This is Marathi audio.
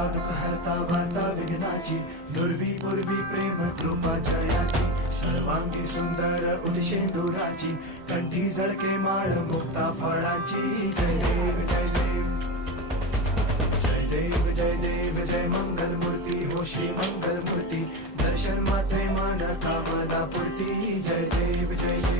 हरता दुःख हरता वार्ता विघ्नाची, दुर्वी पूर्वी प्रेम कृपा जयाची, सर्वांगी सुंदर उदिशेंदुराची, कंठी झळके माळ मुक्ता फळाची. जय देव जय देव जय देव जय देव जय मंगल मूर्ती हो श्री मंगल मूर्ती, दर्शन मात्रे मन कामना पूर्ती. जय देव जय देव